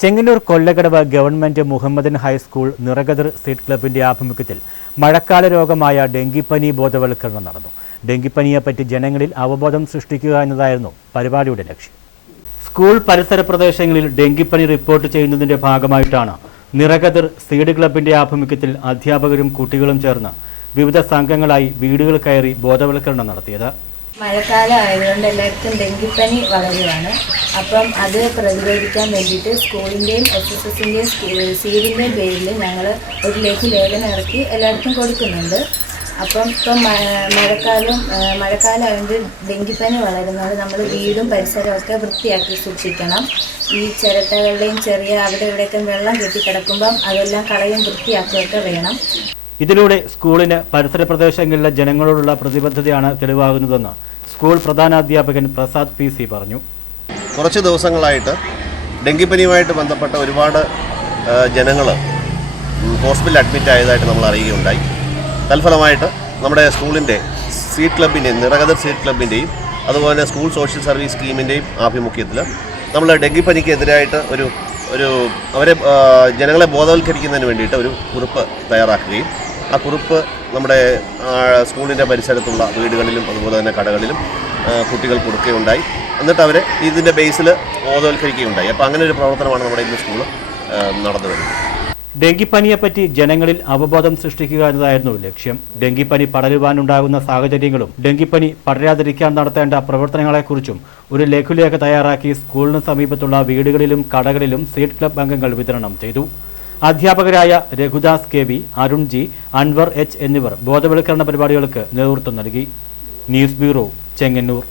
Chengannur Kollakadavu government Mohammedan high school Nirakathir seed ക്ലബിന്റെ ആഭിമുഖ്യത്തിൽ മഴക്കാല രോഗമായ ഡെങ്കിപ്പനി ബോധവൽക്കരണം നടന്നു. ഡെങ്കിപ്പനിയെപ്പറ്റി ജനങ്ങളിൽ അവബോധം സൃഷ്ടിക്കുക എന്നതായിരുന്നു പരിപാടിയുടെ ലക്ഷ്യം. സ്കൂൾ പരിസര പ്രദേശങ്ങളിൽ ഡെങ്കിപ്പനി റിപ്പോർട്ട് ചെയ്യുന്നതിന്റെ ഭാഗമായിട്ടാണ് നിറകതിർ സീഡ് ക്ലബിന്റെ ആഭിമുഖ്യത്തിൽ അധ്യാപകരും കുട്ടികളും ചേർന്ന് വിവിധ സംഘങ്ങളായി വീടുകൾ കയറി ബോധവൽക്കരണം നടത്തിയത്. മഴക്കാലം ആയതുകൊണ്ട് എല്ലാവർക്കും ഡെങ്കിപ്പനി വളരുകയാണ് അപ്പം അത് പ്രതിരോധിക്കാൻ വേണ്ടിയിട്ട് സ്കൂളിന്റെയും എസ് എസ് എസിന്റെയും സീഡിന്റെയും പേരിൽ ഞങ്ങൾ ഒരു ലഘു ലേഖനം ഇറക്കി എല്ലാവർക്കും കൊടുക്കുന്നുണ്ട്. അപ്പം ഇപ്പം മഴക്കാലം മഴക്കാലം ആയതുകൊണ്ട് ഡെങ്കിപ്പനി വളരുന്നത് നമ്മൾ വീടും പരിസരമൊക്കെ വൃത്തിയാക്കി സൂക്ഷിക്കണം. ഈ ചിരട്ടകളുടെയും ചെറിയ അവിടെ ഇവിടെയൊക്കെ വെള്ളം കെട്ടിക്കിടക്കുമ്പം അതെല്ലാം കളയും വൃത്തിയാക്കുകയൊക്കെ വേണം. ഇതിലൂടെ സ്കൂളിന് പരിസര പ്രദേശങ്ങളിലെ ജനങ്ങളോടുള്ള പ്രതിബദ്ധതയാണ് തെളിവാകുന്നതെന്ന് സ്കൂൾ പ്രധാനാധ്യാപകൻ പ്രസാദ് പി സി പറഞ്ഞു. കുറച്ച് ദിവസങ്ങളായിട്ട് ഡെങ്കിപ്പനിയുമായിട്ട് ബന്ധപ്പെട്ട ഒരുപാട് ജനങ്ങൾ ഹോസ്പിറ്റലിൽ അഡ്മിറ്റ് ആയതായിട്ട് നമ്മൾ അറിയുകയുണ്ടായി. തൽഫലമായിട്ട് നമ്മുടെ സ്കൂളിന്റെ സീറ്റ് ക്ലബിന്റെയും നിറകഥ സീറ്റ് ക്ലബിന്റെയും അതുപോലെ സ്കൂൾ സോഷ്യൽ സർവീസ് സ്കീമിന്റെയും ആഭിമുഖ്യത്തിൽ നമ്മൾ ഡെങ്കിപ്പനിക്കെതിരായിട്ട് ഒരു ഒരു അവരെ ജനങ്ങളെ ബോധവൽക്കരിക്കുന്നതിന് വേണ്ടിയിട്ട് ഒരു കുറിപ്പ് തയ്യാറാക്കുകയും ആ കുറിപ്പ് നമ്മുടെ സ്കൂളിന്റെ പരിസരത്തുള്ള വീടുകളിലും അതുപോലെ തന്നെ കടകളിലും കുട്ടികൾ കൊടുക്കുകയുണ്ടായി. എന്നിട്ട് അവരെ ഇതിന്റെ ബേസിൽ ബോധവൽക്കരിക്കുകയുണ്ടായി. അപ്പോൾ അങ്ങനെ ഒരു പ്രവർത്തനമാണ് നമ്മുടെ ഇന്ന് സ്കൂൾ നടന്നു വരുന്നത്. ഡെങ്കിപ്പനിയെപ്പറ്റി ജനങ്ങളിൽ അവബോധം സൃഷ്ടിക്കുക എന്നതായിരുന്നു ലക്ഷ്യം. ഡെങ്കിപ്പനി പടരുവാനുണ്ടാകുന്ന സാഹചര്യങ്ങളും ഡെങ്കിപ്പനി പടരാതിരിക്കാൻ നടത്തേണ്ട പ്രവർത്തനങ്ങളെക്കുറിച്ചും ഒരു ലഘുലേഖ തയ്യാറാക്കി സ്കൂളിന് സമീപത്തുള്ള വീടുകളിലും കടകളിലും സീറ്റ് ക്ലബ് അംഗങ്ങൾ വിതരണം ചെയ്തു. അധ്യാപകരായ Raghudas K V Arun G Anwar H എന്നിവർ ബോധവൽക്കരണ പരിപാടികൾക്ക് നേതൃത്വം നൽകി. News bureau Chengannur.